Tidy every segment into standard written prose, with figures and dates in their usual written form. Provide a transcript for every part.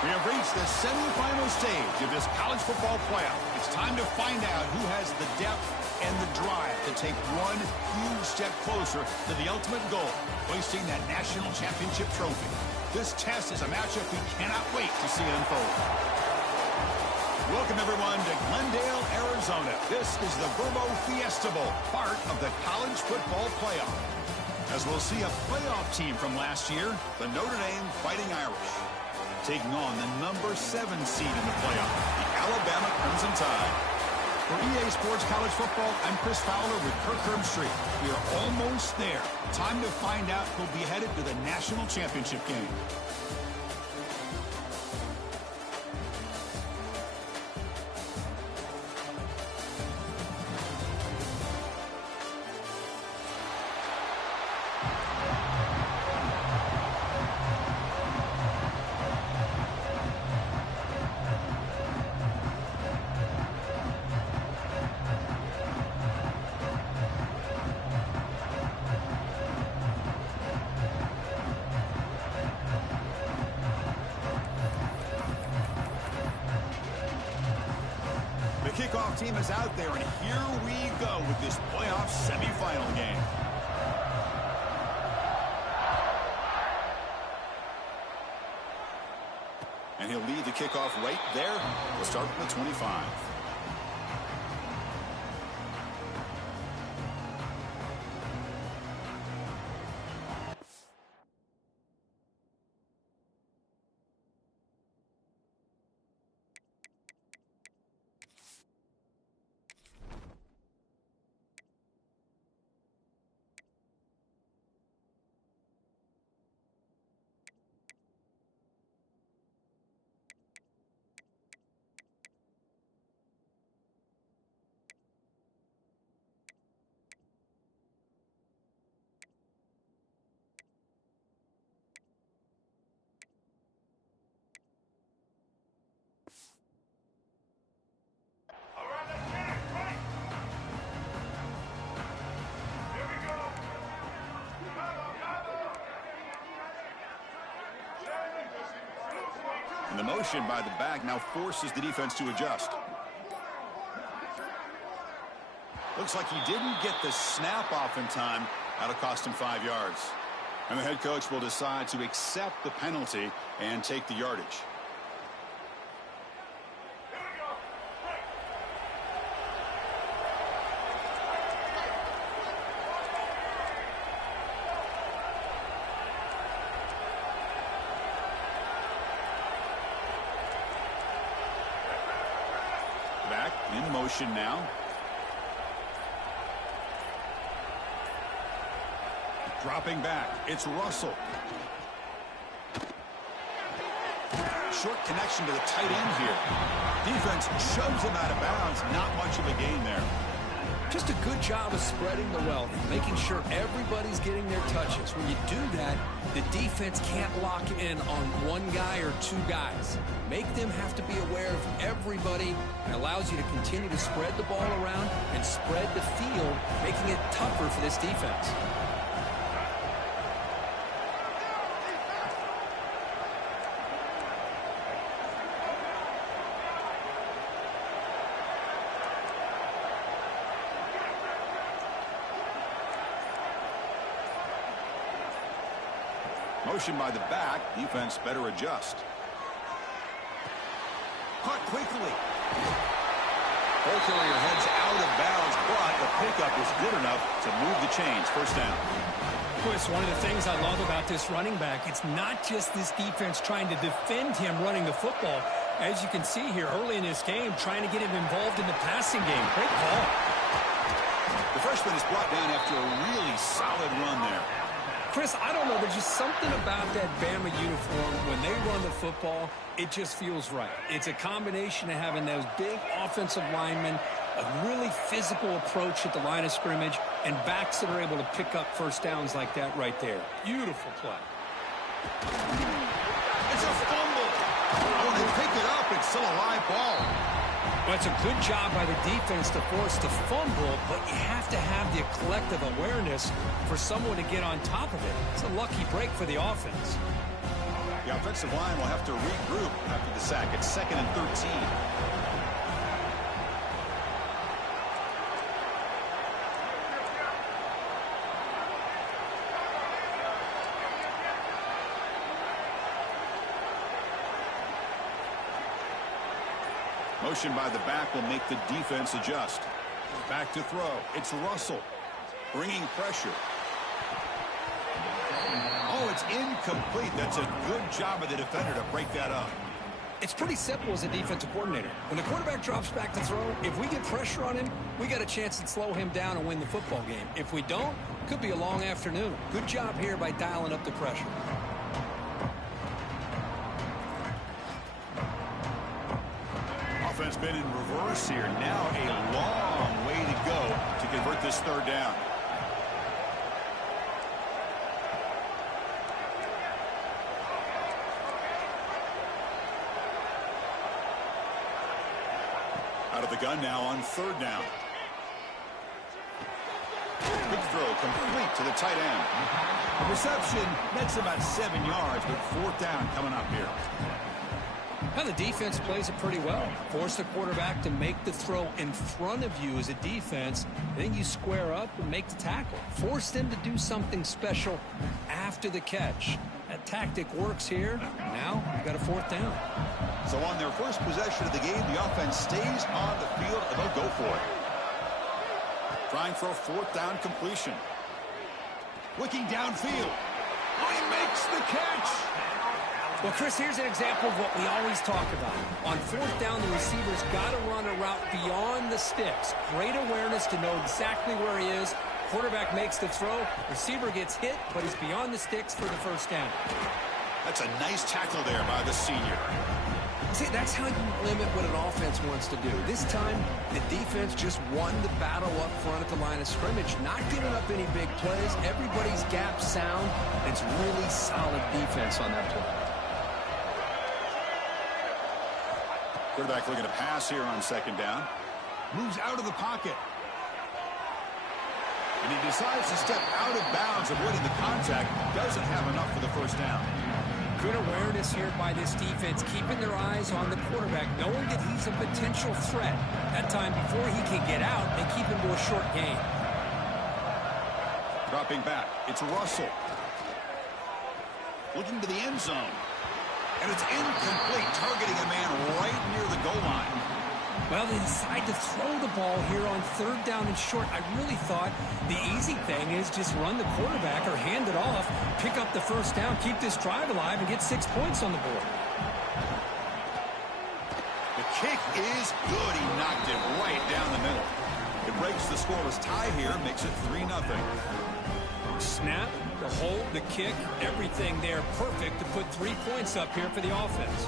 We have reached the semifinal stage of this college football playoff. It's time to find out who has the depth and the drive to take one huge step closer to the ultimate goal, hoisting that national championship trophy. This test is a matchup we cannot wait to see unfold. Welcome, everyone, to Glendale, Arizona. This is the Verbo Fiesta Bowl, part of the college football playoff. As we'll see a playoff team from last year, the Notre Dame Fighting Irish, taking on the number 7 seed in the playoff, the Alabama Crimson Tide. For EA Sports College Football, I'm Chris Fowler with Kirk Herbstreit. We are almost there. Time to find out who'll be headed to the national championship game. The kickoff team is out there, and here we go with this playoff semifinal game. And he'll lead the kickoff right there. We'll start from the 25. And the motion by the back now forces the defense to adjust. Looks like he didn't get the snap off in time. That'll cost him 5 yards. And the head coach will decide to accept the penalty and take the yardage. Back in motion now. Dropping back, it's Russell. Short connection to the tight end here. Defense shoves him out of bounds. Not much of a gain there. Just a good job of spreading the wealth, making sure everybody's getting their touches. When you do that, the defense can't lock in on one guy or two guys. Make them have to be aware of everybody, and allows you to continue to spread the ball around and spread the field, making it tougher for this defense. Motion by the back. Defense better adjust. Caught quickly. Ball carrier heads out of bounds, but the pickup was good enough to move the chains. First down. Chris, one of the things I love about this running back, it's not just this defense trying to defend him running the football. As you can see here early in this game, trying to get him involved in the passing game. Great ball. The freshman is brought down after a really solid run there. Chris, I don't know. There's just something about that Bama uniform. When they run the football, it just feels right. It's a combination of having those big offensive linemen, a really physical approach at the line of scrimmage, and backs that are able to pick up first downs like that right there. Beautiful play. It's a fumble. Oh, they pick it up. It's still a live ball. Well, it's a good job by the defense to force the fumble, but you have to have the collective awareness for someone to get on top of it. It's a lucky break for the offense. The offensive line will have to regroup after the sack. It's 2nd and 13. Motion by the back will make the defense adjust. Back to throw. It's Russell bringing pressure. Oh, it's incomplete. That's a good job of the defender to break that up. It's pretty simple as a defensive coordinator. When the quarterback drops back to throw, if we get pressure on him, we got a chance to slow him down and win the football game. If we don't, it could be a long afternoon. Good job here by dialing up the pressure. Offense been in reverse here. Now a long way to go to convert this 3rd down. Out of the gun now on 3rd down. Quick throw complete to the tight end. The reception, that's about 7 yards, but 4th down coming up here. Now the defense plays it pretty well. Force the quarterback to make the throw in front of you as a defense. Then you square up and make the tackle. Force them to do something special after the catch. That tactic works here. Now you got a 4th down. So on their first possession of the game, the offense stays on the field and they'll go for it. Trying for a 4th down completion. Looking downfield. Oh, he makes the catch. Well, Chris, here's an example of what we always talk about. On 4th down, the receiver's got to run a route beyond the sticks. Great awareness to know exactly where he is. Quarterback makes the throw. Receiver gets hit, but he's beyond the sticks for the 1st down. That's a nice tackle there by the senior. See, that's how you limit what an offense wants to do. This time, the defense just won the battle up front at the line of scrimmage, not giving up any big plays. Everybody's gap sound. It's really solid defense on that play. Quarterback looking to pass here on 2nd down. Moves out of the pocket. And he decides to step out of bounds, avoiding the contact. Doesn't have enough for the 1st down. Good awareness here by this defense, keeping their eyes on the quarterback, knowing that he's a potential threat. That time before he can get out, they keep him to a short gain. Dropping back, it's Russell. Looking to the end zone. And it's incomplete, targeting a man right near the goal line. Well, they decide to throw the ball here on 3rd down and short. I really thought the easy thing is just run the quarterback or hand it off, pick up the 1st down, keep this drive alive, and get 6 points on the board. The kick is good. He knocked it right down the middle. It breaks the scoreless tie here, makes it 3-0. Snap, the hold, the kick, everything there perfect to put 3 points up here for the offense.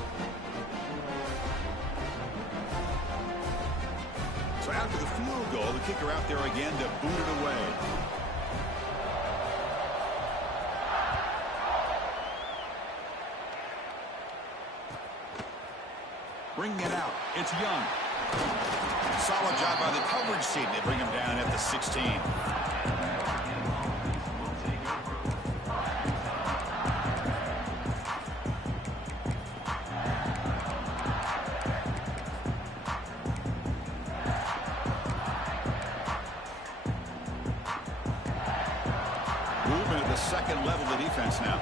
So after the field goal, the kicker out there again to boot it away. Bringing it out, it's Young. Solid job by the coverage team. They bring him down at the 16. Movement at the 2nd level of the defense now.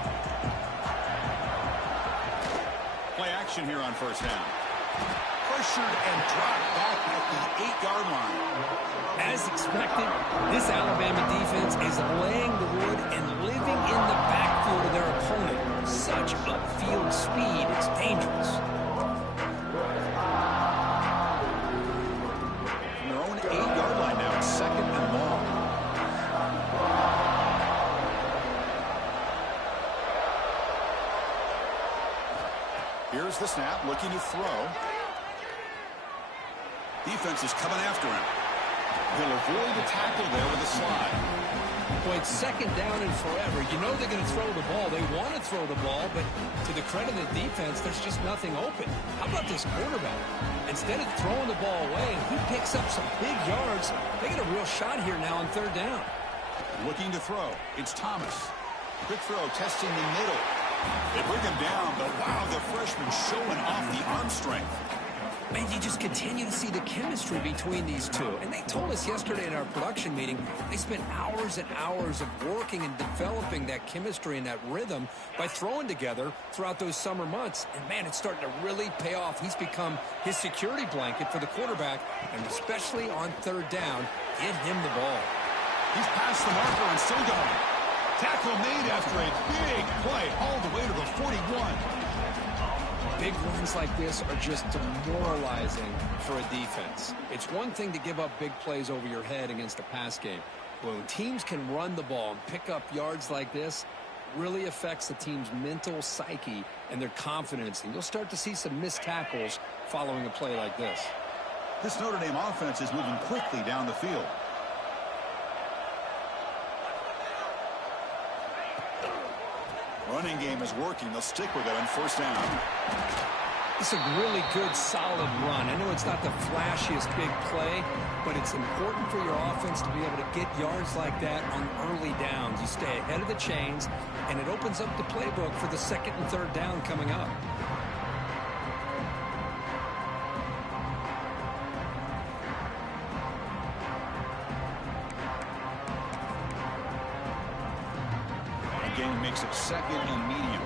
Play action here on 1st down. Pressured and dropped back at the 8-yard line. As expected, this Alabama defense is laying the wood and living in the backfield of their opponent. Such upfield speed, it's dangerous. From their own 8-yard line now, it's 2nd and long. Here's the snap, looking to throw. Defense is coming after him. He'll avoid the tackle there with a slide. Boy, it's 2nd down and forever. You know they're going to throw the ball. They want to throw the ball, but to the credit of the defense, there's just nothing open. How about this quarterback? Instead of throwing the ball away, he picks up some big yards. They get a real shot here now on 3rd down. Looking to throw. It's Thomas. Quick throw, testing the middle. They bring him down, but wow, the freshman showing off the arm strength. Man, you just continue to see the chemistry between these two. And they told us yesterday in our production meeting, they spent hours and hours of working and developing that chemistry and that rhythm by throwing together throughout those summer months. And, man, it's starting to really pay off. He's become his security blanket for the quarterback, and especially on third down, get him the ball. He's past the marker and still going. Tackle made after a big play all the way to the 41. Big runs like this are just demoralizing for a defense. It's one thing to give up big plays over your head against a pass game. But when teams can run the ball and pick up yards like this, it really affects the team's mental psyche and their confidence. And you'll start to see some missed tackles following a play like this. This Notre Dame offense is moving quickly down the field. Running game is working. They'll stick with it on first down. It's a really good, solid run. I know it's not the flashiest big play, but it's important for your offense to be able to get yards like that on early downs. You stay ahead of the chains, and it opens up the playbook for the second and third down coming up. Game makes it second and medium.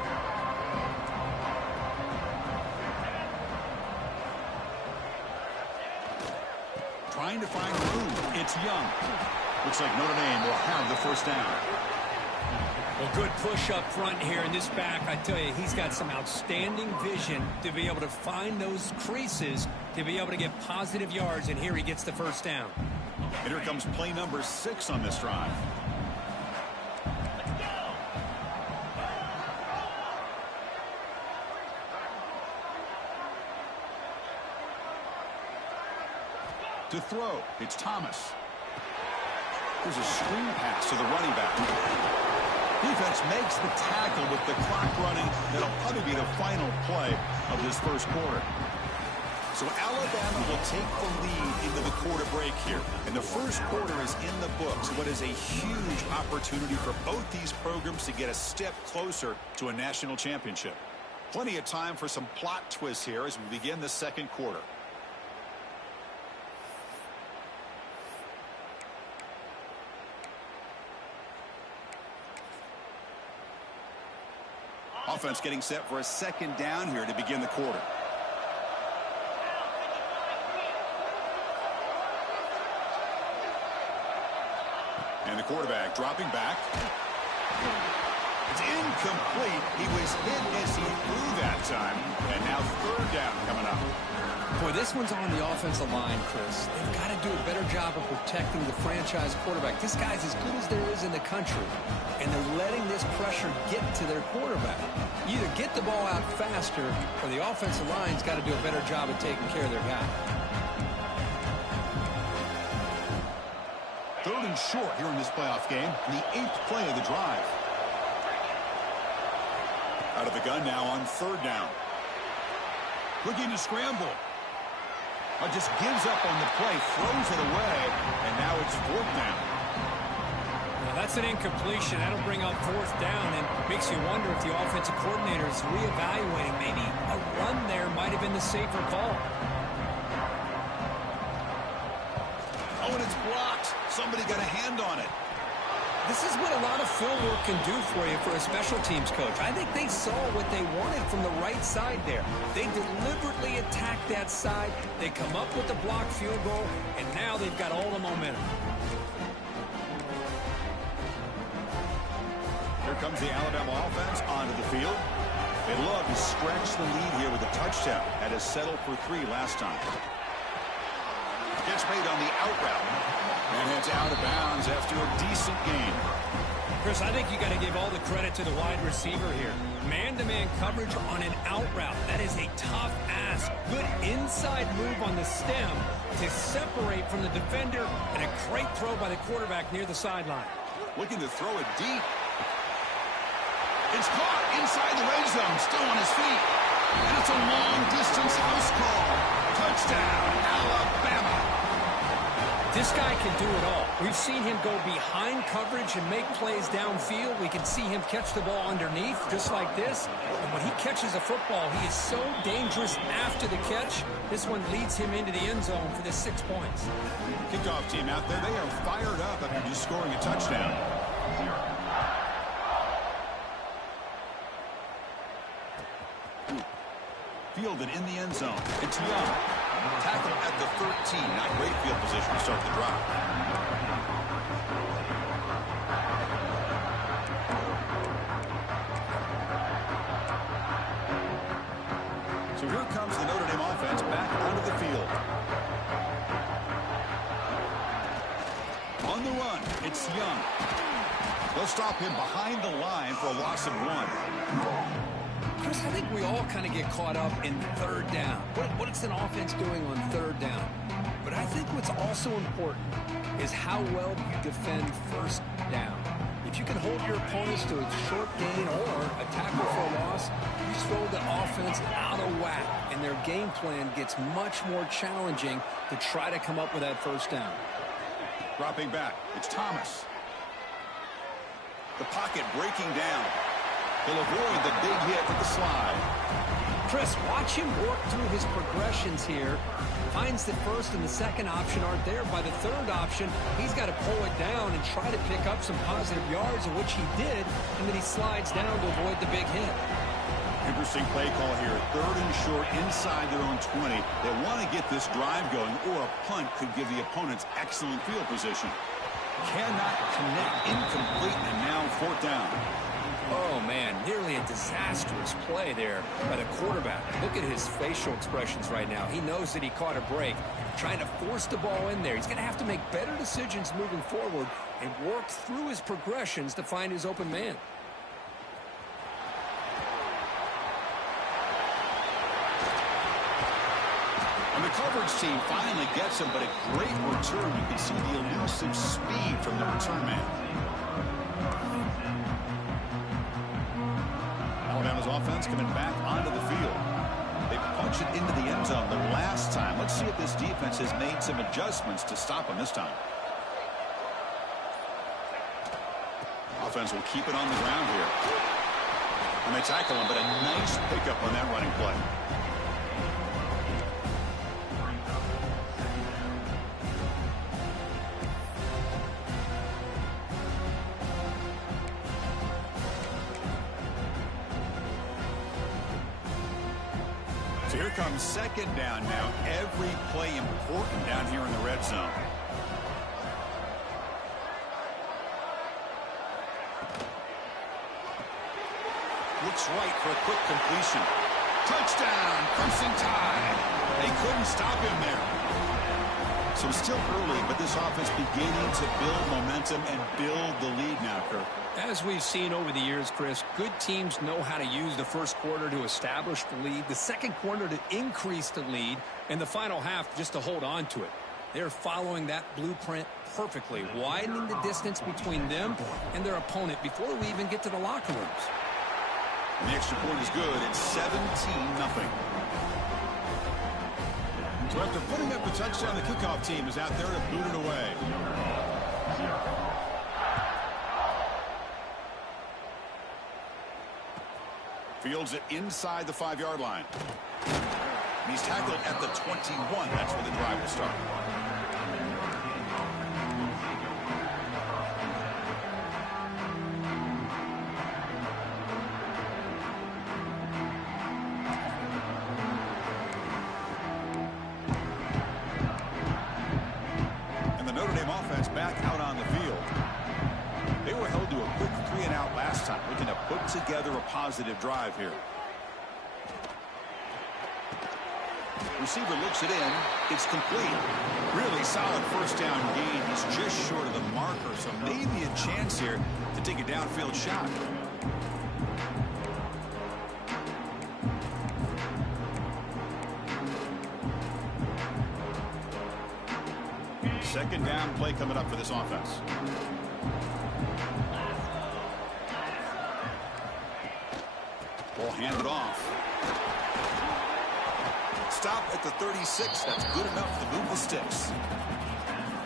Trying to find room. It's Young. Looks like Notre Dame will have the first down. Well, good push up front here in this back. I tell you, he's got some outstanding vision to be able to find those creases, to be able to get positive yards, and here he gets the first down. And here comes play number 6 on this drive. To throw, it's Thomas. There's a screen pass to the running back. Defense makes the tackle with the clock running. That'll probably be the final play of this first quarter. So Alabama will take the lead into the quarter break here. And the first quarter is in the books. What is a huge opportunity for both these programs to get a step closer to a national championship. Plenty of time for some plot twists here as we begin the second quarter. Offense getting set for a second down here to begin the quarter. And the quarterback dropping back. It's incomplete. He was hit as he threw that time. And now third down coming up. Boy, this one's on the offensive line, Chris. They've got to do a better job of protecting the franchise quarterback. This guy's as good as there is in the country, and they're letting this pressure get to their quarterback. You either get the ball out faster, or the offensive line's got to do a better job of taking care of their guy. Third and short here in this playoff game, the 8th play of the drive. Out of the gun now on third down. Looking to scramble. Just gives up on the play, throws it away, and now it's fourth down. Well, that's an incompletion. That'll bring up fourth down and makes you wonder if the offensive coordinator is reevaluating. Maybe a run there might have been the safer call. Oh, and it's blocked. Somebody got a hand on it. This is what a lot of field work can do for you for a special teams coach. I think they saw what they wanted from the right side there. They deliberately attacked that side. They come up with the blocked field goal, and now they've got all the momentum. Here comes the Alabama offense onto the field. They love to stretch the lead here with a touchdown. Had to settle for 3 last time. Gets made on the out route. And it's out of bounds after a decent game. Chris, I think you got to give all the credit to the wide receiver here. Man-to-man coverage on an out route. That is a tough ask. Good inside move on the stem to separate from the defender, and a great throw by the quarterback near the sideline. Looking to throw it deep. It's caught inside the red zone, still on his feet. And it's a long-distance house call. Touchdown, Alabama. This guy can do it all. We've seen him go behind coverage and make plays downfield. We can see him catch the ball underneath, just like this. And when he catches a football, he is so dangerous after the catch. This one leads him into the end zone for the 6 points. Kickoff team out there, they are fired up after just scoring a touchdown. Fielded in the end zone. It's Young. Tackle at the 13. Not great field position to start the drive. So here comes the Notre Dame offense back onto the field. On the run, it's Young. They'll stop him behind the line for a loss of 1. Chris, I think we all kind of get caught up in third down. What is an offense doing on third down? But I think what's also important is how well you defend first down. If you can hold your opponents to a short gain or a tackle for a loss, you throw the offense out of whack, and their game plan gets much more challenging to try to come up with that first down. Dropping back, it's Thomas. The pocket breaking down. He'll avoid the big hit with the slide. Chris, watch him work through his progressions here. Finds the first and the second option aren't there. By the third option, he's got to pull it down and try to pick up some positive yards, which he did, and then he slides down to avoid the big hit. Interesting play call here. 3rd and short inside their own 20. They want to get this drive going, or a punt could give the opponents excellent field position. Cannot connect, incomplete, and now 4th down. Oh, man, nearly a disastrous play there by the quarterback. Look at his facial expressions right now. He knows that he caught a break, trying to force the ball in there. He's going to have to make better decisions moving forward and work through his progressions to find his open man. And the coverage team finally gets him, but a great return. You can see the elusive speed from the return man. Alabama's offense coming back onto the field. They punch it into the end zone the last time. Let's see if this defense has made some adjustments to stop him this time. Offense will keep it on the ground here. And they tackle him, but a nice pickup on that running play. So here comes 2nd down now. Every play important down here in the red zone. Looks right for a quick completion. Touchdown, Crimson Tide. They couldn't stop him there. So it's still early, but this offense beginning to build momentum and build the lead now, Kirk. As we've seen over the years, Chris, good teams know how to use the first quarter to establish the lead, the second quarter to increase the lead, and the final half just to hold on to it. They're following that blueprint perfectly, widening the distance between them and their opponent before we even get to the locker rooms. And the extra point is good. It's 17-0. So after putting up the touchdown, the kickoff team is out there to boot it away. Fields it inside the 5-yard line. And he's tackled at the 21. That's where the drive will start. And the Notre Dame offense back out on the field. They were held to a quick 3-and-out last time, looking to put together a positive drive here. Receiver looks it in. It's complete. Really solid first down gain. He's just short of the marker, so maybe a chance here to take a downfield shot. Second down play coming up for this offense. Ball handed off. Stop at the 36. That's good enough to move the sticks.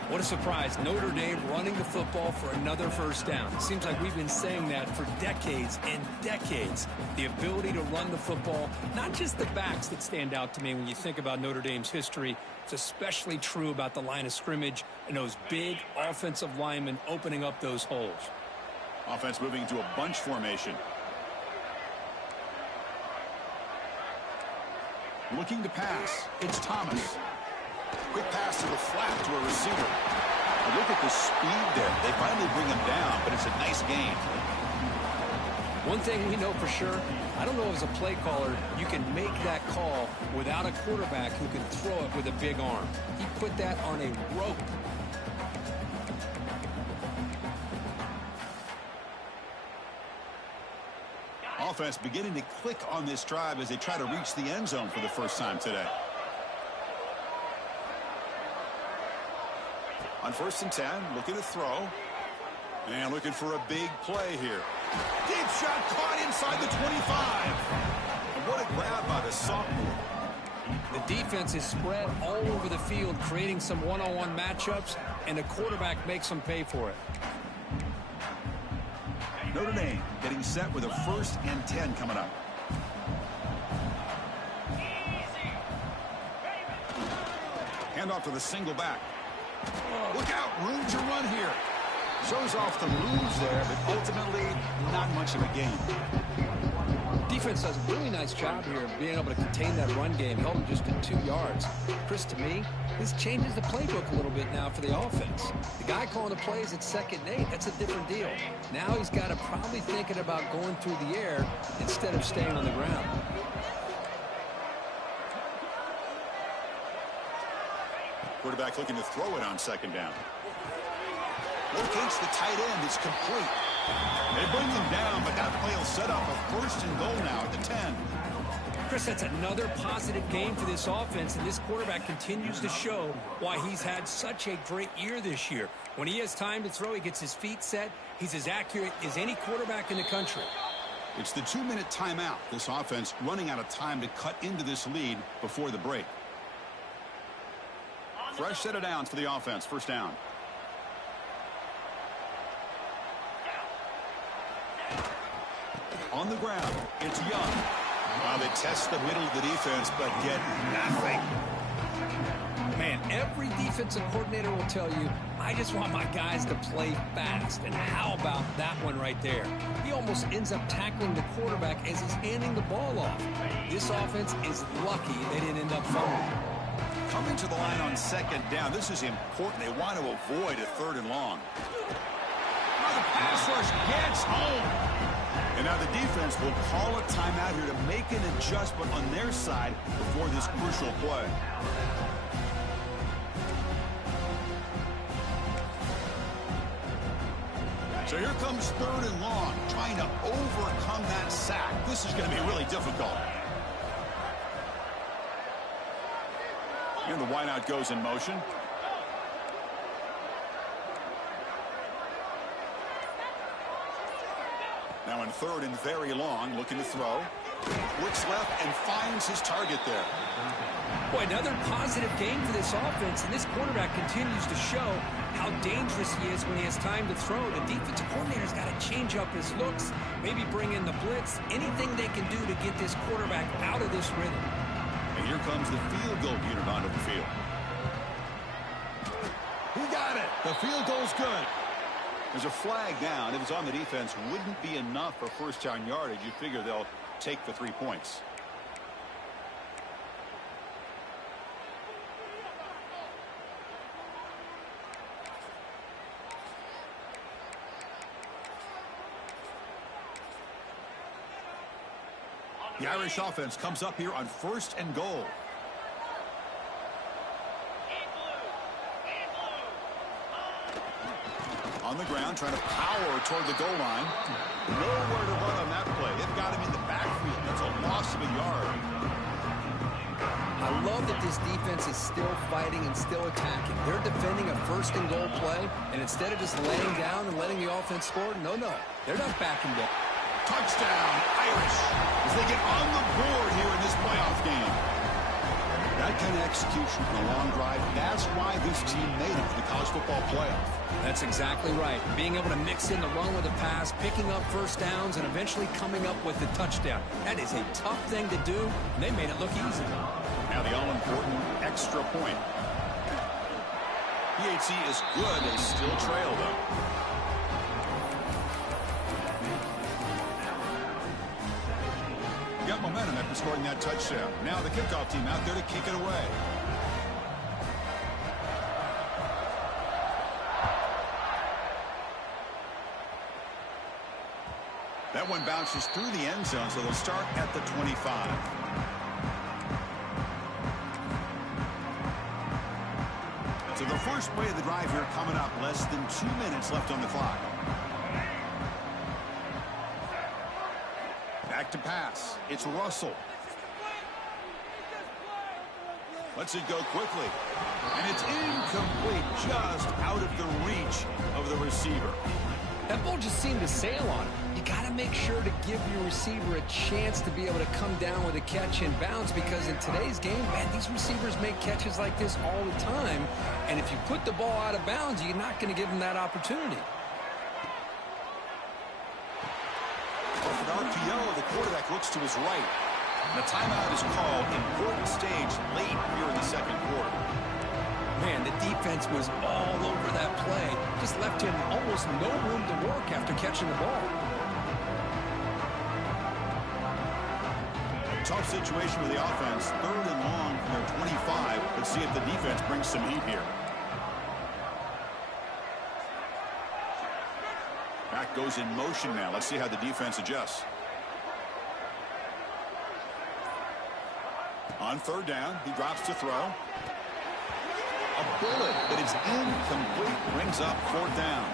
What a surprise. Notre Dame running the football for another first down. It seems like we've been saying that for decades and decades. The ability to run the football, not just the backs that stand out to me when you think about Notre Dame's history. It's especially true about the line of scrimmage and those big offensive linemen opening up those holes. Offense moving into a bunch formation. Looking to pass. It's Thomas. Quick pass to the flat to a receiver. But look at the speed there. They finally bring him down, but it's a nice gain. One thing we know for sure, I don't know as a play caller, you can make that call without a quarterback who can throw it with a big arm. He put that on a rope. Offense beginning to click on this drive as they try to reach the end zone for the first time today. On 1st and 10, looking to throw. And looking for a big play here. Deep shot caught inside the 25. And what a grab by the sophomore. The defense is spread all over the field, creating some one-on-one matchups, and the quarterback makes them pay for it. Notre Dame getting set with a 1st and 10 coming up. Hand off to the single back. Look out, room to run here. Shows off the moves there, but ultimately not much of a gain. Defense does a really nice job here of being able to contain that run game. Held him just at 2 yards. Chris, to me, this changes the playbook a little bit now for the offense. The guy calling the plays at 2nd and 8, that's a different deal. Now he's got to probably thinking about going through the air instead of staying on the ground. Quarterback looking to throw it on 2nd down. Locates the tight end. It's complete. They bring him down, but that play will set up a 1st and goal now at the 10. Chris, that's another positive game for this offense, and this quarterback continues to show why he's had such a great year this year. When he has time to throw, he gets his feet set. He's as accurate as any quarterback in the country. It's the 2-minute timeout. This offense running out of time to cut into this lead before the break. Fresh set of downs for the offense. 1st down. On the ground, it's Young. They test the middle of the defense, but get nothing. Man, every defensive coordinator will tell you, I just want my guys to play fast. And how about that one right there? He almost ends up tackling the quarterback as he's handing the ball off. This offense is lucky they didn't end up fumbling. Coming to the line on 2nd down. This is important. They want to avoid a 3rd and long. The pass rush gets home. And now the defense will call a timeout here to make an adjustment on their side before this crucial play. So here comes 3rd and long, trying to overcome that sack. This is going to be really difficult. And the wideout goes in motion. Now in 3rd and very long, looking to throw. Looks left and finds his target there. Boy, another positive game for this offense, and this quarterback continues to show how dangerous he is when he has time to throw. The defensive coordinator's got to change up his looks, maybe bring in the blitz, anything they can do to get this quarterback out of this rhythm. And here comes the field goal unit onto the field. He got it. The field goal's good. There's a flag down. If it's on the defense, wouldn't be enough for 1st down yardage. You figure they'll take the 3 points. The Irish offense comes up here on 1st and goal. On the ground, trying to power toward the goal line. Nowhere to run on that play. They've got him in the backfield. That's a loss of a yard. I love that this defense is still fighting and still attacking. They're defending a 1st and goal play, and instead of just laying down and letting the offense score, no, they're not backing down. Touchdown, Irish, as they get on the board here in this playoff game. That kind of execution from a long drive, that's why this team made it to the college football playoff. That's exactly right. Being able to mix in the run with the pass, picking up first downs, and eventually coming up with the touchdown. That is a tough thing to do, and they made it look easy. Now the all-important extra point. PAT is good. They still trail, though. Got momentum after scoring that touchdown. Now the kickoff team out there to kick it away. That one bounces through the end zone, so they'll start at the 25. So the first play of the drive here coming up. Less than 2 minutes left on the clock. Back to pass. It's Russell. Lets it go quickly. And it's incomplete, just out of the reach of the receiver. That ball just seemed to sail on him. You got to make sure to give your receiver a chance to be able to come down with a catch and bounce, because in today's game, man, these receivers make catches like this all the time. And if you put the ball out of bounds, you're not going to give them that opportunity. Off an RPO, the quarterback looks to his right. The timeout is called. Important stage late here in the second quarter. Man, the defense was all over that play. Just left him almost no room to work after catching the ball. Tough situation with the offense. 3rd and long from their 25. Let's see if the defense brings some heat here. Back goes in motion now. Let's see how the defense adjusts. On 3rd down, he drops to throw. A bullet, but it's incomplete. Brings up 4th down.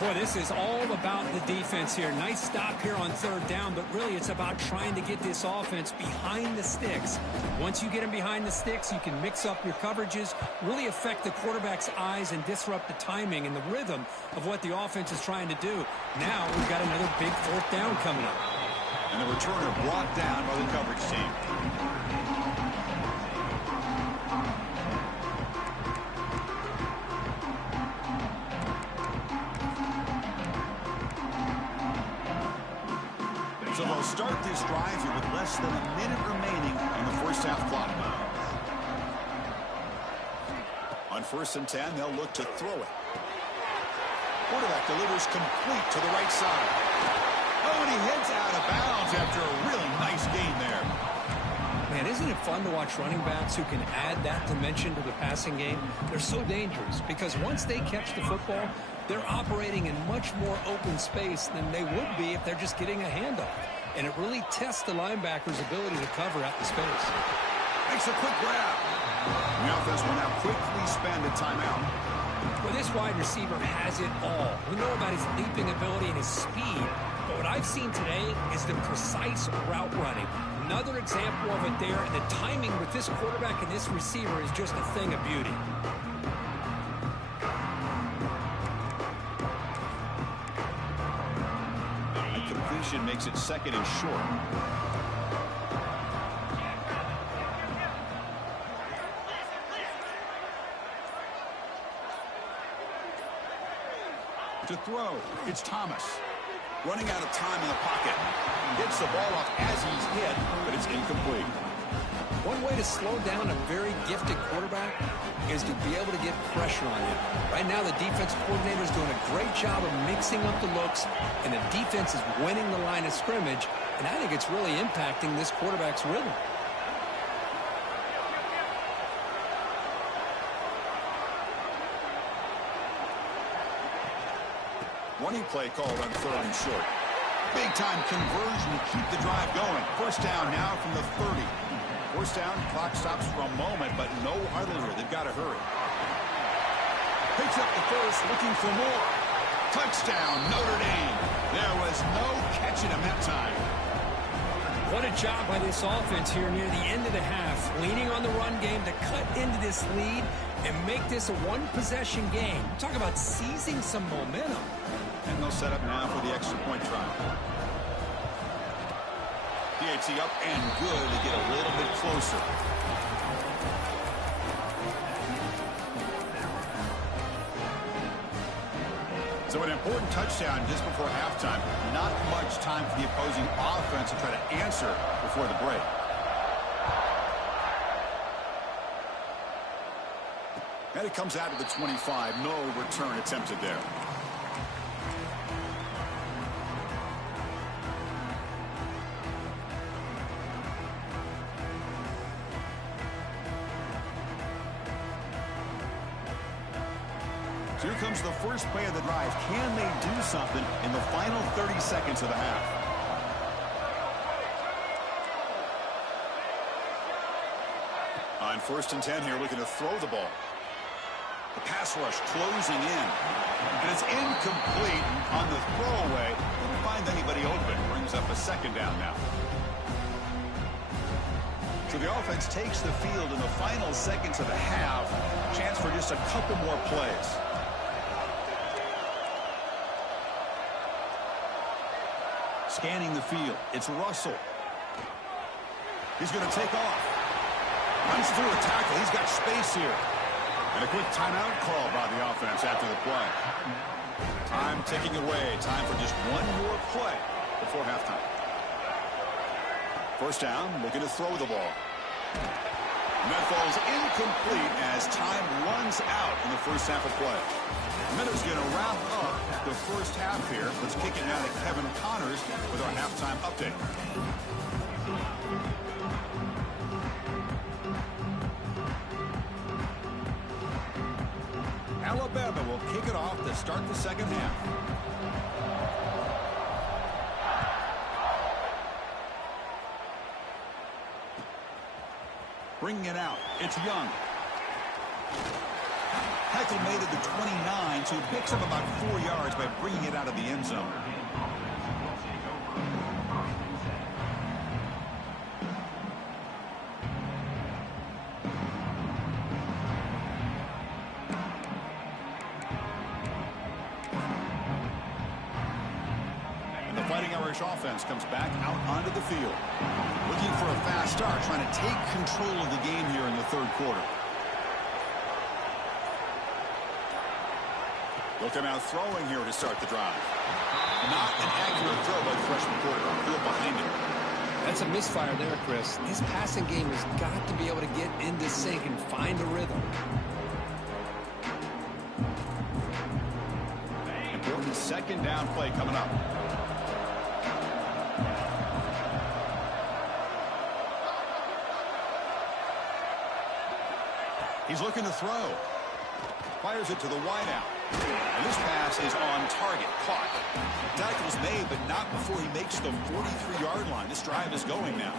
Boy, this is all about the defense here. Nice stop here on 3rd down, but really it's about trying to get this offense behind the sticks. Once you get them behind the sticks, you can mix up your coverages, really affect the quarterback's eyes and disrupt the timing and the rhythm of what the offense is trying to do. Now we've got another big 4th down coming up. And the returner brought down by the coverage team. So they'll start this drive here with less than a minute remaining on the first half clock. On 1st and 10, they'll look to throw it. Quarterback delivers complete to the right side. Oh, and he heads out of bounds after a really nice gain there. Man, isn't it fun to watch running backs who can add that dimension to the passing game? They're so dangerous because once they catch the football, they're operating in much more open space than they would be if they're just getting a handoff. And it really tests the linebacker's ability to cover out the space. Makes a quick grab. The offense will now quickly spend a timeout. Well, this wide receiver has it all. We know about his leaping ability and his speed, but what I've seen today is the precise route running. Another example of it there, and the timing with this quarterback and this receiver is just a thing of beauty. Makes it 2nd and short. To throw, it's Thomas. Running out of time in the pocket. Gets the ball off as he's hit, but it's incomplete. One way to slow down a very gifted quarterback is to be able to get pressure on him. Right now, the defense coordinator is doing a great job of mixing up the looks, and the defense is winning the line of scrimmage, and I think it's really impacting this quarterback's rhythm. Running play called on 3rd and short. Big-time conversion to keep the drive going. 1st down now from the 30. 1st down, clock stops for a moment, but no huddle here. They've got to hurry. Picks up the first, looking for more. Touchdown, Notre Dame. There was no catching him that time. What a job by this offense here near the end of the half, leaning on the run game to cut into this lead and make this a one-possession game. Talk about seizing some momentum. And they'll set up now for the extra point try. PAT up and good to get a little bit closer. So an important touchdown just before halftime. Not much time for the opposing offense to try to answer before the break. And it comes out to the 25. No return attempted there. Here comes the first play of the drive. Can they do something in the final 30 seconds of the half? On 1st and 10 here, looking to throw the ball. The pass rush closing in. And it's incomplete on the throwaway. Didn't find anybody open. Brings up a 2nd down now. So the offense takes the field in the final seconds of the half. Chance for just a couple more plays. Scanning the field. It's Russell. He's going to take off. Runs through a tackle. He's got space here. And a quick timeout call by the offense after the play. Time ticking away. Time for just one more play before halftime. 1st down, looking to throw the ball. And that falls incomplete as time runs out in the first half of play. Miller's going to wrap up the first half here. Let's kick it now to Kevin Connors with our halftime update. Alabama will kick it off to start the second half. Bringing it out. It's Young. Heckle made it to 29, so he picks up about 4 yards by bringing it out of the end zone. And the Fighting Irish offense comes back out onto the field. Looking for a fast start, trying to take control of the game here in the 3rd quarter. They'll come out throwing here to start the drive. Not an accurate throw by the freshman quarterback. Field behind him. That's a misfire there, Chris. This passing game has got to be able to get into sync and find a rhythm. Important 2nd down play coming up. He's looking to throw. Fires it to the wideout. And this pass is on target. Caught. Tackle's made, but not before he makes the 43-yard line. This drive is going now.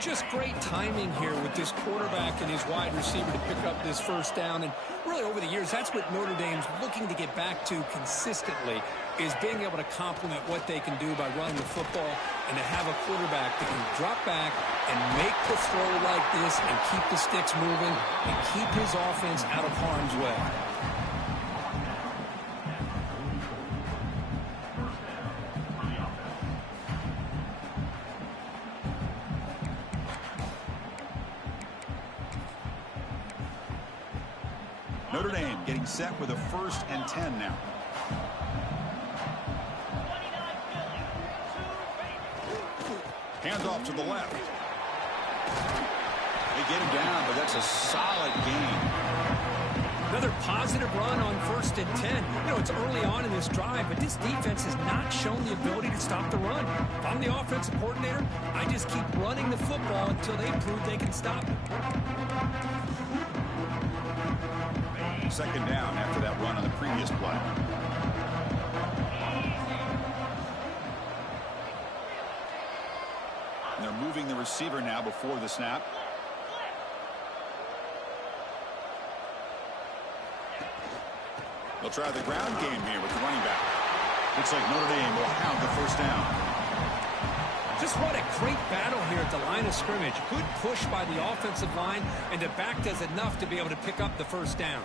Just great timing here with this quarterback and his wide receiver to pick up this 1st down. And really over the years, that's what Notre Dame's looking to get back to consistently, is being able to complement what they can do by running the football and to have a quarterback that can drop back and make the throw like this and keep the sticks moving and keep his offense out of harm's way. Notre Dame getting set with a 1st and 10 now. Hands off to the left. They get him down, but that's a solid gain. Another positive run on 1st and 10. You know, it's early on in this drive, but this defense has not shown the ability to stop the run. If I'm the offensive coordinator, I just keep running the football until they prove they can stop it. 2nd down after that run on the previous play. And they're moving the receiver now before the snap. They'll try the ground game here with the running back. Looks like Notre Dame will have the 1st down. Just what a great battle here at the line of scrimmage. Good push by the offensive line, and the back does enough to be able to pick up the 1st down.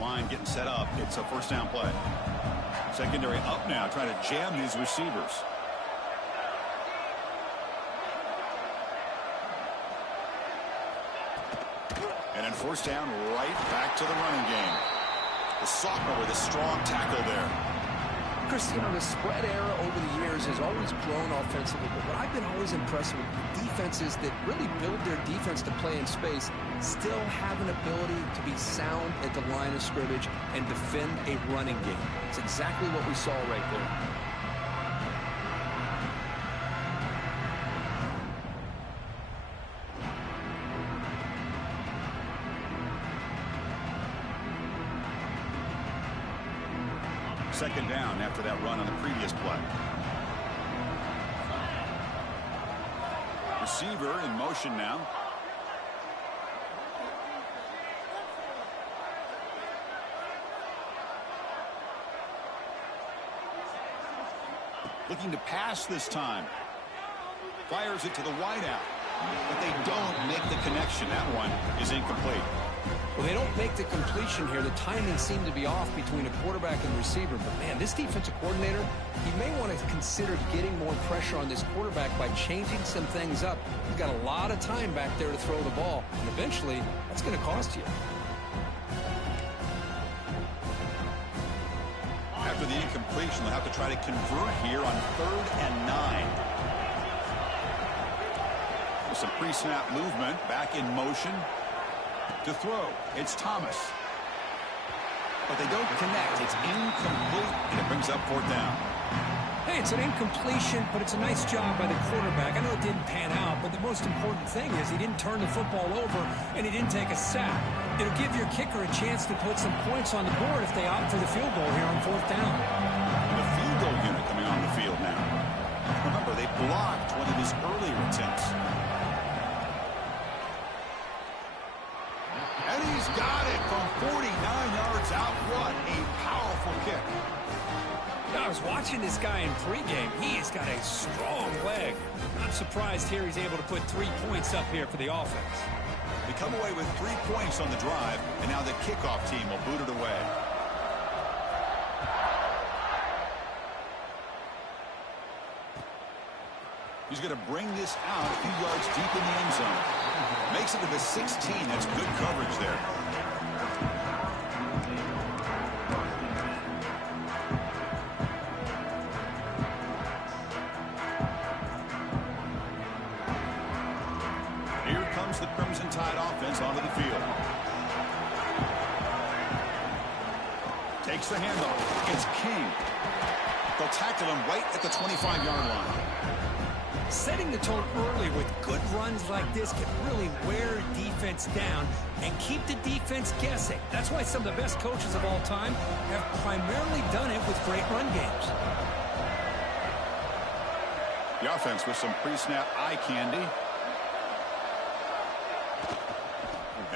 Line getting set up. It's a 1st down play. Secondary up now, trying to jam these receivers. And then first down, right back to the running game. The sophomore with a strong tackle there. Chris, you know, the spread era over the years has always grown offensively, but what I've been always impressed with defenses that really build their defense to play in space still have an ability to be sound at the line of scrimmage and defend a running game. It's exactly what we saw right there. Second down after that run on the previous play. Receiver in motion now. Looking to pass this time. Fires it to the wideout. But they don't make the connection. That one is incomplete. Well, they don't make the completion here. The timing seemed to be off between a quarterback and receiver. But, man, this defensive coordinator, he may want to consider getting more pressure on this quarterback by changing some things up. He's got a lot of time back there to throw the ball. And eventually, that's going to cost you. After the incompletion, they'll have to try to convert here on 3rd and 9. With some pre-snap movement, back in motion. To throw, it's Thomas. But they don't connect. It's incomplete, and it brings up 4th down. Hey, it's an incompletion, but it's a nice job by the quarterback. I know it didn't pan out, but the most important thing is he didn't turn the football over, and he didn't take a sack. It'll give your kicker a chance to put some points on the board if they opt for the field goal here on 4th down. And the field goal unit coming on the field now. Remember, they blocked one of his earlier attempts. And he's got it from 49 yards out. What a powerful kick. I was watching this guy in pregame. He's got a strong leg. I'm surprised here he's able to put 3 points up here for the offense. They come away with 3 points on the drive, and now the kickoff team will boot it away. He's going to bring this out a few yards deep in the end zone. Makes it to the 16. That's good coverage there. Here comes the Crimson Tide offense onto the field. Takes the handoff. It's King. They'll tackle him right at the 25-yard line. Setting the tone early with good runs like this can really wear defense down and keep the defense guessing. That's why some of the best coaches of all time have primarily done it with great run games. The offense with some pre-snap eye candy.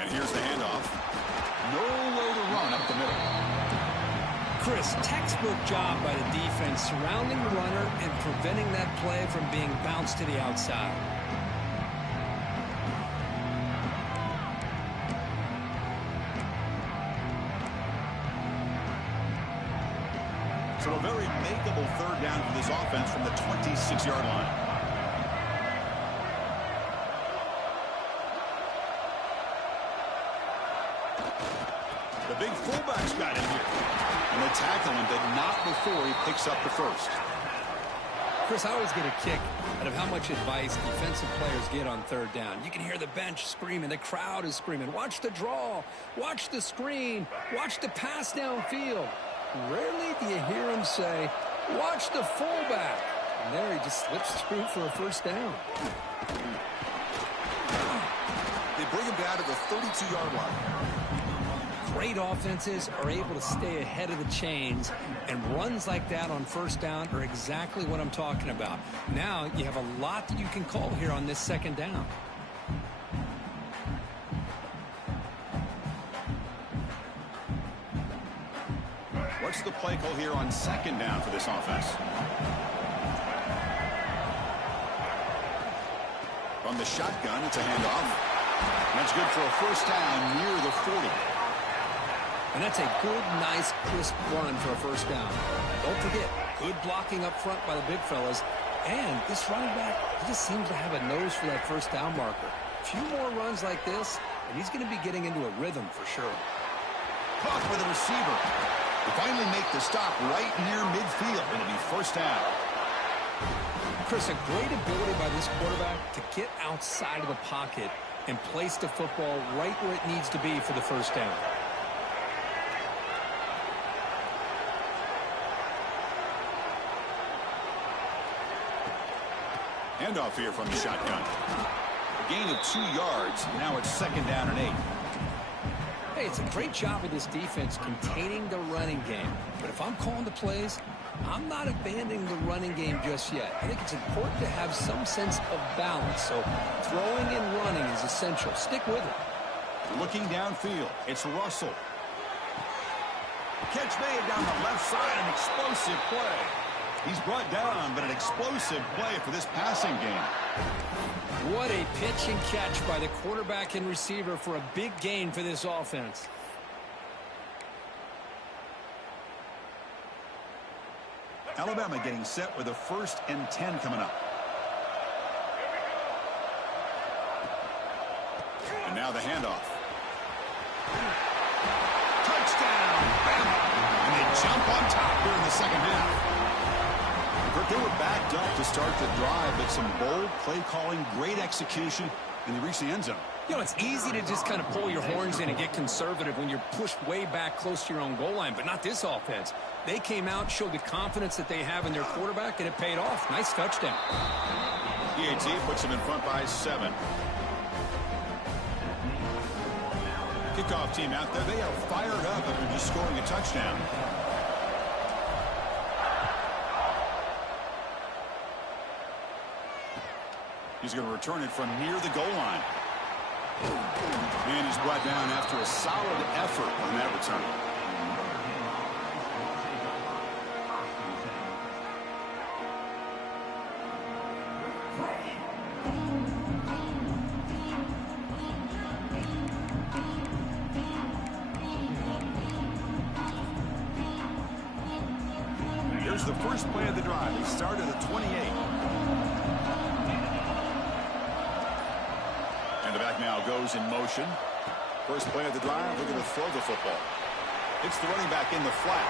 And here's the handoff. Nowhere to run up the middle. Chris, textbook job by the defense surrounding the runner and preventing that play from being bounced to the outside. So a very makeable 3rd down for this offense from the 26-yard line. The big fullback's got him here. And they tackle him, but not before he picks up the first. Chris, I always get a kick out of how much advice defensive players get on 3rd down. You can hear the bench screaming. The crowd is screaming. Watch the draw. Watch the screen. Watch the pass downfield. Rarely do you hear him say, watch the fullback. And there he just slips through for a 1st down. They bring him down to the 32-yard line. Great offenses are able to stay ahead of the chains, and runs like that on 1st down are exactly what I'm talking about. Now you have a lot that you can call here on this 2nd down. What's the play call here on 2nd down for this offense? From the shotgun, it's a handoff. That's good for a 1st down near the 40. And that's a good, nice, crisp run for a first down. Don't forget, good blocking up front by the big fellas. And this running back, he just seems to have a nose for that first down marker. A few more runs like this, and he's going to be getting into a rhythm for sure. Caught by the receiver. They finally make the stop right near midfield. It'll be first down. Chris, a great ability by this quarterback to get outside of the pocket and place the football right where it needs to be for the first down. Handoff here from the shotgun. A gain of 2 yards. Now it's second down and 8. Hey, it's a great job of this defense containing the running game. But if I'm calling the plays, I'm not abandoning the running game just yet. I think it's important to have some sense of balance. So throwing and running is essential. Stick with it. Looking downfield, it's Russell. Catch made down the left side, an explosive play. He's brought down, but an explosive play for this passing game. What a pitch and catch by the quarterback and receiver for a big gain for this offense. Alabama getting set with a 1st and 10 coming up. And now the handoff. Touchdown, Bama! And they jump on top here in the second half. They were backed up to start the drive, but some bold play calling, great execution, and they reached the end zone. You know, it's easy to just kind of pull your horns in and get conservative when you're pushed way back close to your own goal line, but not this offense. They came out, showed the confidence that they have in their quarterback, and it paid off. Nice touchdown. PAT puts them in front by 7. Kickoff team out there. They are fired up after just scoring a touchdown. He's going to return it from near the goal line. And he's brought down after a solid effort on that return. Here's the first play of the drive. He started at 28. And the back now goes in motion. First play of the drive, we're going to throw the football. It's the running back in the flat.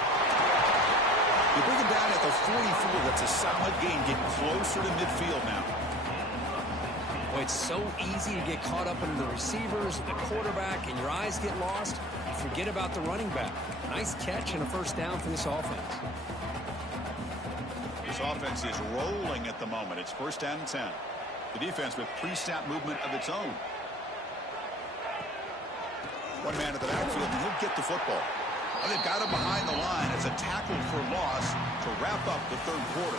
You bring him down at the 44. That's a solid gain, getting closer to midfield now. Boy, it's so easy to get caught up in the receivers, the quarterback, and your eyes get lost. You forget about the running back. Nice catch and a first down for this offense. This offense is rolling at the moment. It's first down and 10. The defense with pre-snap movement of its own. One man at the backfield, and he'll get the football. And they've got him behind the line. It's a tackle for loss to wrap up the third quarter.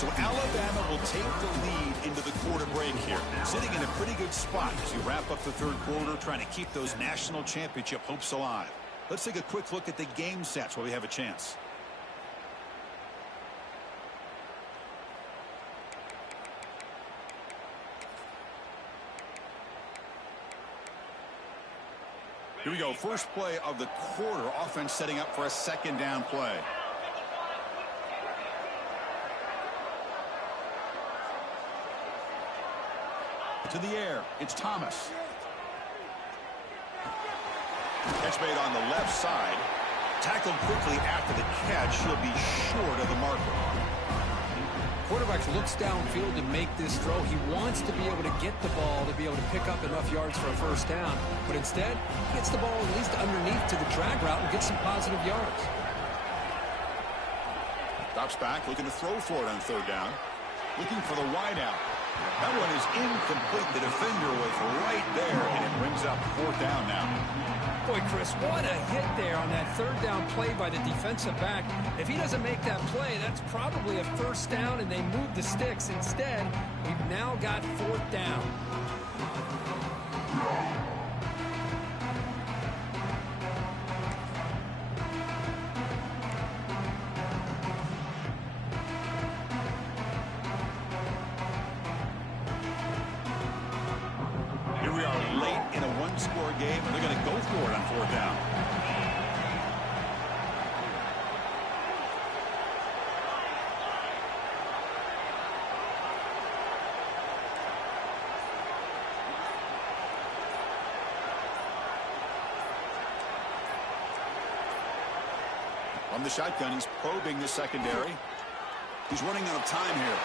So Alabama will take the lead into the quarter break here. Sitting in a pretty good spot as you wrap up the third quarter, trying to keep those national championship hopes alive. Let's take a quick look at the game stats while we have a chance. Here we go. First play of the quarter. Offense setting up for a second down play. To the air. It's Thomas. Catch made on the left side. Tackled quickly after the catch. He'll be short of the marker. Quarterback looks downfield to make this throw. He wants to be able to get the ball to be able to pick up enough yards for a first down. But instead, he gets the ball at least underneath to the drag route and gets some positive yards. Drops back, looking to throw for it on third down. Looking for the wide out. That one is incomplete. The defender was right there, and it brings up fourth down now. Boy, Chris, what a hit there on that third down play by the defensive back. If he doesn't make that play, that's probably a first down, and they move the sticks. Instead, we've now got fourth down. Here we are late in a one-score game, and they're going to go for it on fourth down. From the shotgun, he's probing the secondary. He's running out of time here.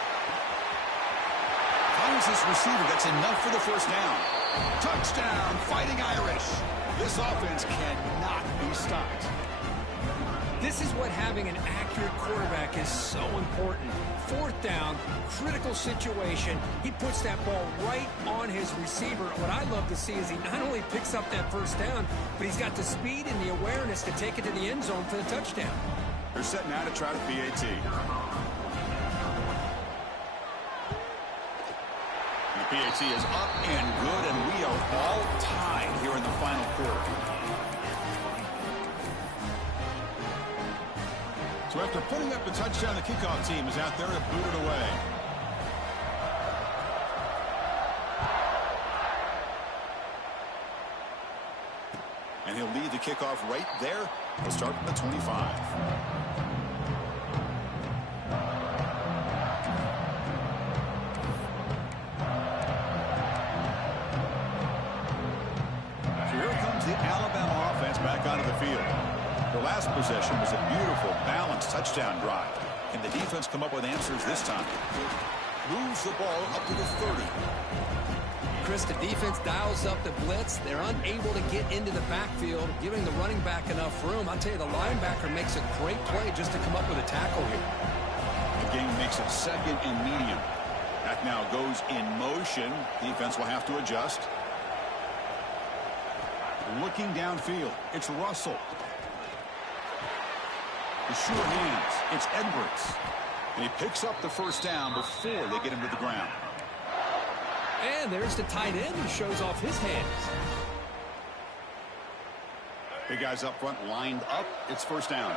Finds his receiver. That's enough for the first down. Touchdown, Fighting Irish. This offense cannot be stopped. This is what having an accurate quarterback is so important. Fourth down, critical situation. He puts that ball right on his receiver. What I love to see is he not only picks up that first down, but he's got the speed and the awareness to take it to the end zone for the touchdown. They're set now to try the PAT. The PAT is up and good, and we are all tied here in the final quarter. So after putting up a touchdown, the kickoff team is out there to boot it away. And he'll lead the kickoff right there. He'll start from the 25. Alabama offense back onto the field. The last possession was a beautiful, balanced touchdown drive. Can the defense come up with answers this time? Moves the ball up to the 30. Chris, the defense dials up the blitz. They're unable to get into the backfield, giving the running back enough room. I'll tell you, the linebacker makes a great play just to come up with a tackle here. The game makes it second and medium. That now goes in motion. Defense will have to adjust. Looking downfield, it's Russell. The sure hands, it's Edwards. And he picks up the first down before they get him to the ground. And there's the tight end who shows off his hands. Big guys up front lined up. It's first down.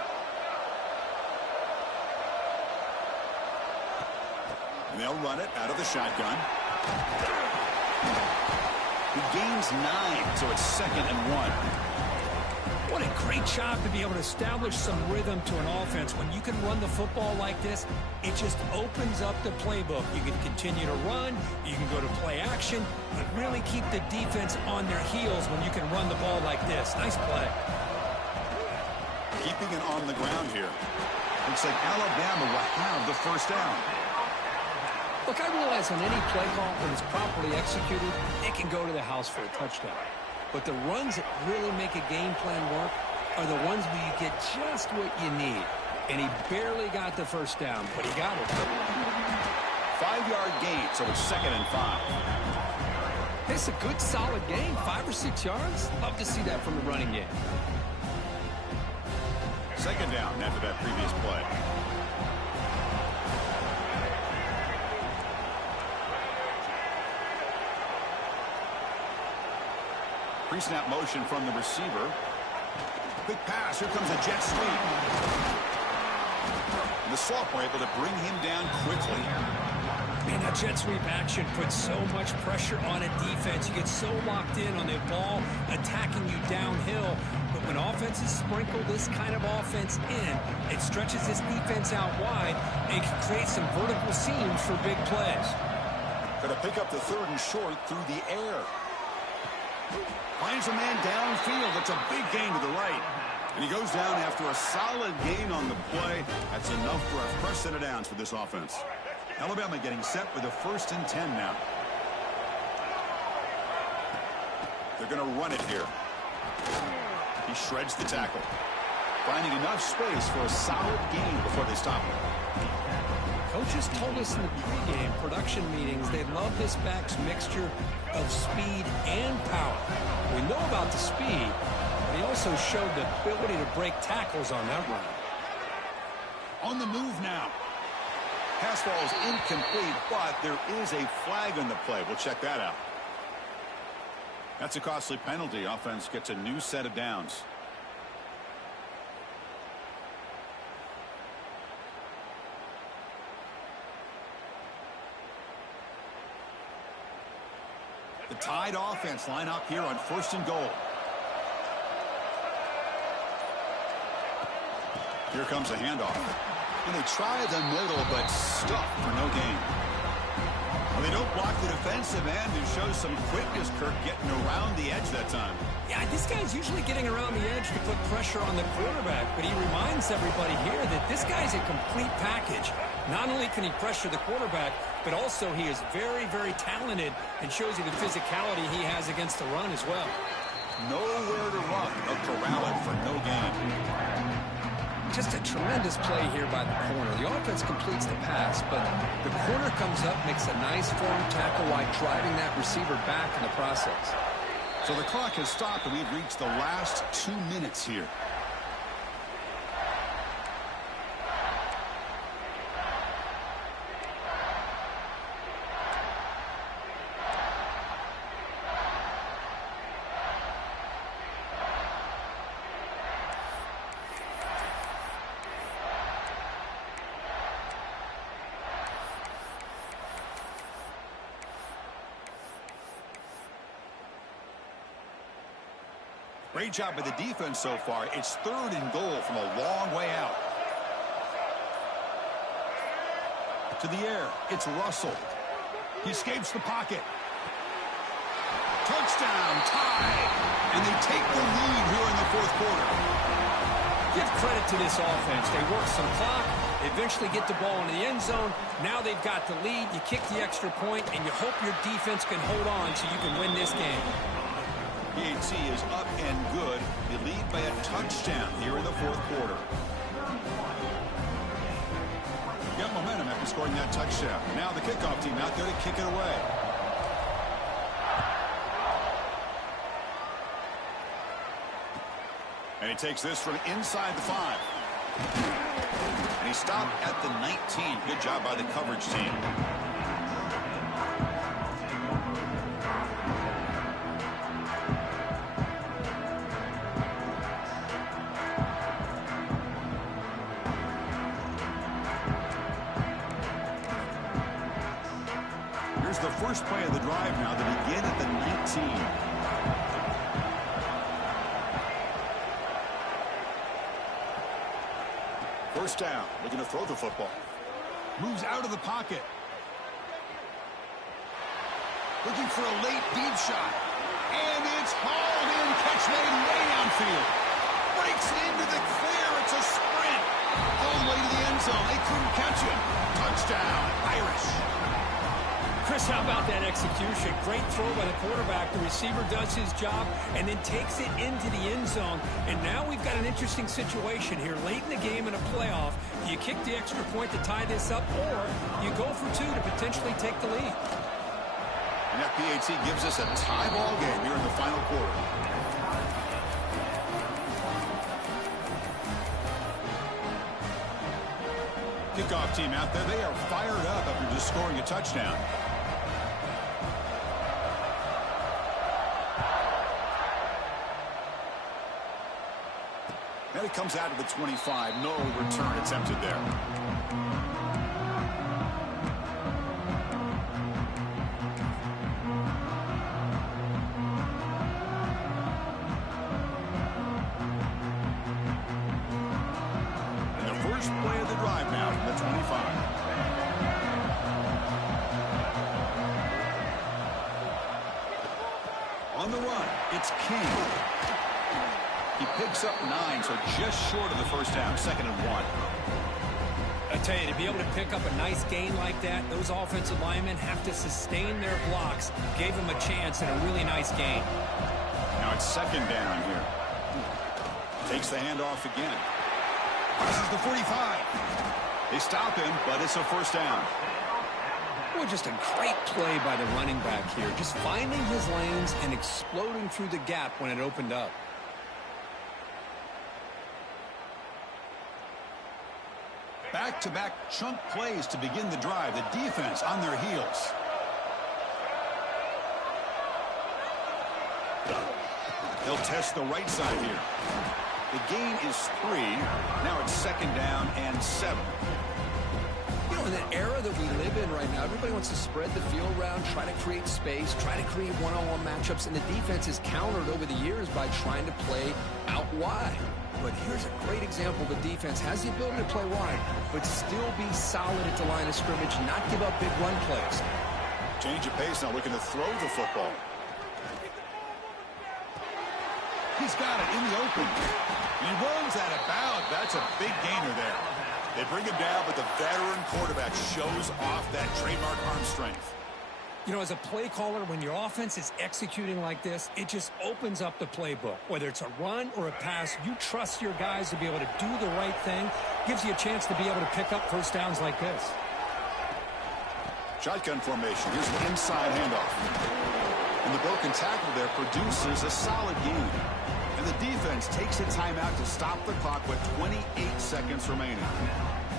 And they'll run it out of the shotgun. He gains 9, so it's 2nd and 1. What a great job to be able to establish some rhythm to an offense. When you can run the football like this, it just opens up the playbook. You can continue to run, you can go to play action, but really keep the defense on their heels when you can run the ball like this. Nice play. Keeping it on the ground here. Looks like Alabama will have the first down. Look, I realize on any play call, when it's properly executed, it can go to the house for a touchdown. But the runs that really make a game plan work are the ones where you get just what you need. And he barely got the first down, but he got it. 5-yard gain, so it's 2nd and 5. It's a good, solid gain, 5 or 6 yards. Love to see that from the running game. 2nd down after that previous play. Pre-snap motion from the receiver. Quick pass. Here comes a jet sweep. And the sophomore able to bring him down quickly. Man, that jet sweep action puts so much pressure on a defense. You get so locked in on the ball attacking you downhill. But when offenses sprinkle this kind of offense in, it stretches this defense out wide and can create some vertical seams for big plays. Going to pick up the 3rd and short through the air. Finds a man downfield. That's a big gain to the right. And he goes down after a solid gain on the play. That's enough for a fresh set of downs for this offense. Alabama getting set for the 1st and 10 now. They're going to run it here. He shreds the tackle. Finding enough space for a solid gain before they stop him. Coaches told us in the pregame production meetings they love this back's mixture of speed and power. We know about the speed, but he also showed the ability to break tackles on that run. On the move now. Pass ball is incomplete, but there is a flag on the play. We'll check that out. That's a costly penalty. Offense gets a new set of downs. The Tide offense line up here on 1st and goal. Here comes a handoff. And they try the middle, but stuffed for no gain. Well, they don't block the defensive end who shows some quickness, Kirk, getting around the edge that time. Yeah, this guy's usually getting around the edge to put pressure on the quarterback, but he reminds everybody here that this guy's a complete package. Not only can he pressure the quarterback, but also he is very, very talented and shows you the physicality he has against the run as well. Nowhere to run. A corral it for no gain. Just a tremendous play here by the corner. The offense completes the pass, but the corner comes up, makes a nice form tackle while driving that receiver back in the process. So the clock has stopped, and we've reached the last 2 minutes here. Great job by the defense so far. It's 3rd and goal from a long way out. To the air. It's Russell. He escapes the pocket. Touchdown, tie. And they take the lead here in the 4th quarter. Give credit to this offense. They work some clock. They eventually get the ball into the end zone. Now they've got the lead. You kick the extra point, and you hope your defense can hold on so you can win this game. PHC is up and good. They lead by a touchdown here in the 4th quarter. Got momentum after scoring that touchdown. Now the kickoff team out there to kick it away. And he takes this from inside the 5. And he stopped at the 19. Good job by the coverage team. Here's the first play of the drive now to begin at the 19. First down, looking to throw the football. Moves out of the pocket. Looking for a late deep shot. And it's hauled in. Catch made way downfield. Breaks into the clear. It's a sprint. All the way to the end zone. They couldn't catch him. Touchdown, Irish. Chris, how about that execution? Great throw by the quarterback. The receiver does his job and then takes it into the end zone. And now we've got an interesting situation here. Late in the game in a playoff, do you kick the extra point to tie this up, or you go for 2 to potentially take the lead? And FPHC gives us a tie ball game here in the final quarter. Kickoff team out there. They are fired up after just scoring a touchdown. And it comes out of the 25. No return attempted there. And the first play of the drive now from the 25. On the run, it's King. He picks up 9, so just short of the first down, 2nd and 1. I tell you, to be able to pick up a nice gain like that, those offensive linemen have to sustain their blocks. Gave them a chance and a really nice gain. Now it's 2nd down here. Takes the handoff again. Passes the 45. They stop him, but it's a first down. Boy, just a great play by the running back here. Just finding his lanes and exploding through the gap when it opened up. Back-to-back chunk plays to begin the drive. The defense on their heels. They'll test the right side here. The gain is 3. Now it's 2nd down and 7. You know, in the era that we live in right now, everybody wants to spread the field around, try to create space, try to create one-on-one matchups, and the defense is countered over the years by trying to play out wide. But here's a great example. The defense has the ability to play wide, but still be solid at the line of scrimmage, not give up big run plays. Change of pace now, looking to throw the football. He's got it in the open. He runs out of bounds. That's a big gainer there. They bring him down, but the veteran quarterback shows off that trademark arm strength. You know, as a play caller, when your offense is executing like this, it just opens up the playbook. Whether it's a run or a pass, you trust your guys to be able to do the right thing. Gives you a chance to be able to pick up first downs like this. Shotgun formation. Here's an inside handoff. And the broken tackle there produces a solid gain. And the defense takes a timeout to stop the clock with 28 seconds remaining.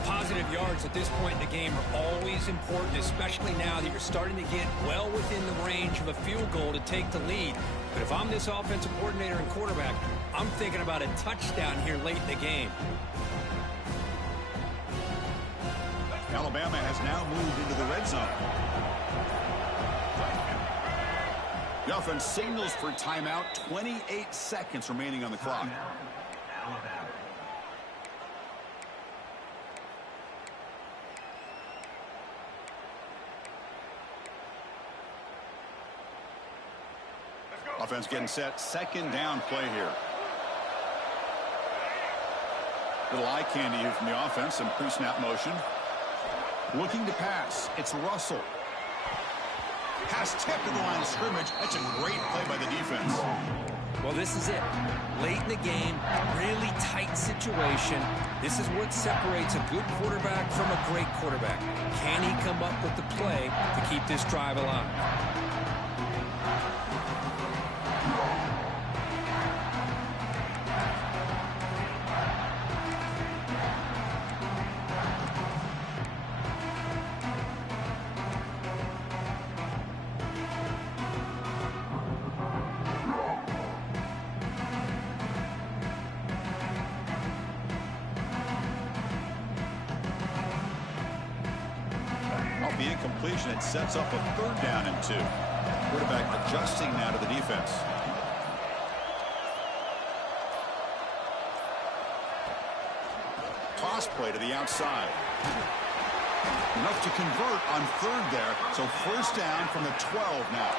Positive yards at this point in the game are always important, especially now that you're starting to get well within the range of a field goal to take the lead. But if I'm this offensive coordinator and quarterback, I'm thinking about a touchdown here late in the game. Alabama has now moved into the red zone. The offense signals for timeout. 28 seconds remaining on the clock. Offense getting set. Second down play here. Little eye candy here from the offense. Some pre-snap motion. Looking to pass. It's Russell. Pass tipped to the line of scrimmage. That's a great play by the defense. Well, this is it. Late in the game, really tight situation. This is what separates a good quarterback from a great quarterback. Can he come up with the play to keep this drive alive? The incompletion, it sets up a third down and 2. Quarterback adjusting now to the defense. Toss play to the outside. Enough to convert on third there, so first down from the 12 now.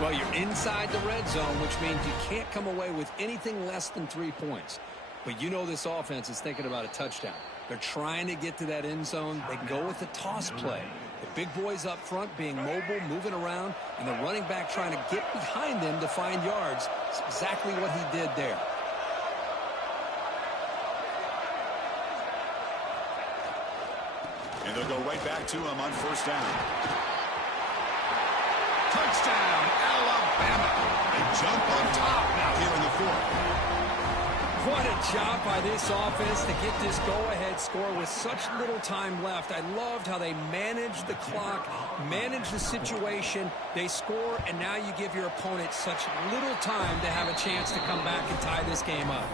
Well, you're inside the red zone, which means you can't come away with anything less than 3 points. But you know this offense is thinking about a touchdown. They're trying to get to that end zone. They go with the toss play. The big boys up front being mobile, moving around, and the running back trying to get behind them to find yards. It's exactly what he did there. And they'll go right back to him on first down. Touchdown, Alabama. They jump on top now here in the fourth. What a job by this offense to get this go-ahead score with such little time left. I loved how they managed the clock, managed the situation. They score, and now you give your opponent such little time to have a chance to come back and tie this game up.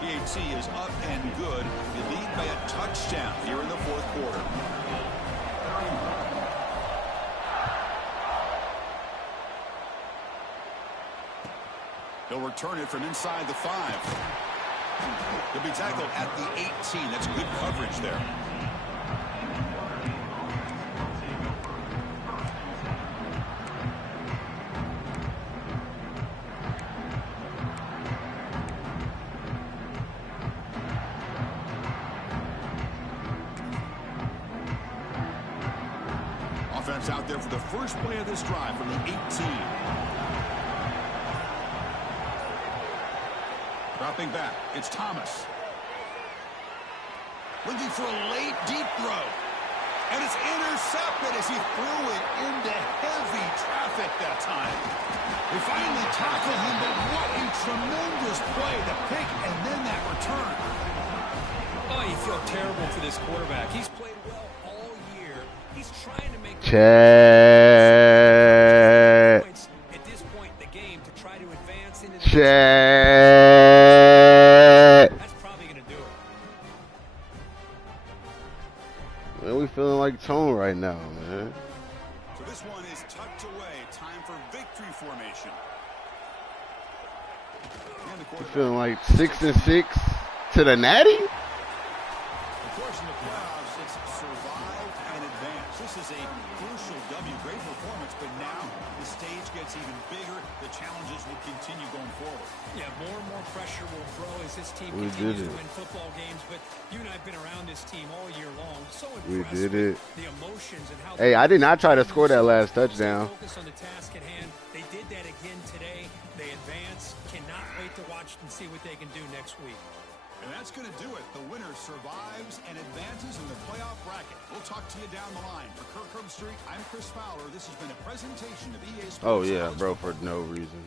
PAT is up and good. You lead by a touchdown here in the fourth quarter. He'll return it from inside the 5. He'll be tackled at the 18. That's good coverage there. Offense out there for the first play of this drive from the 18. Dropping back, it's Thomas. Looking for a late, deep throw. And it's intercepted as he threw it into heavy traffic that time. They finally tackle him, but what a tremendous play, the pick and then that return. Oh, you feel terrible for this quarterback. He's played well all year. He's trying to make points at this point in the game to try to advance into the That's probably going to do it. Man, we feeling like Tone right now, man. So this one is tucked away. Time for victory formation. We feeling like 6-6 to the Natty? Of course, in the playoffs, it's survive and advance. This This is a crucial W. Great performance, but now the stage gets even bigger. The challenges will continue going forward. Yeah, more and more pressure will grow as this team continues to win football games. But you and I have been around this team all year long. So impressed with the emotions and how. Hey, I did not try to score that last touchdown. Focus on the task at hand. They did that again today. They advance. Cannot wait to watch and see what they can do next week. And that's going to do it. The winner survives and advances in the playoff bracket. We'll talk to you down the line. For Kirk Herbstreit, I'm Chris Fowler. This has been a presentation of EA Sports. Oh, yeah, bro, for no reason.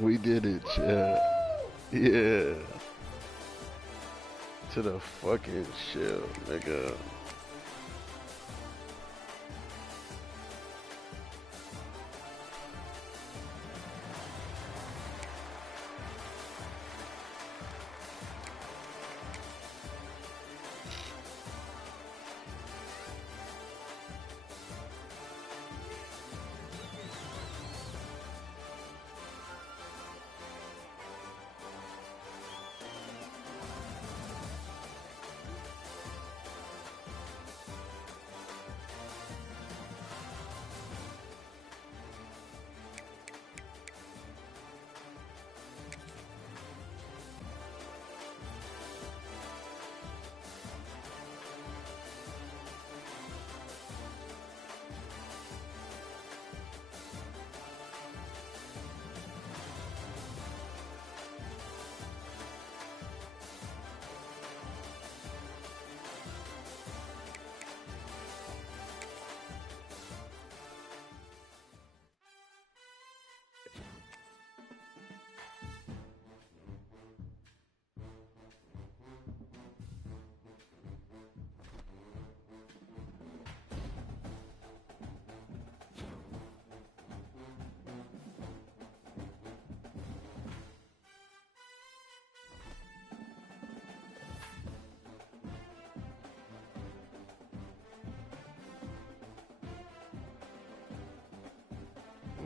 We did it, Chad. Yeah. To the fucking shell, nigga.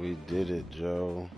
We did it, Joe.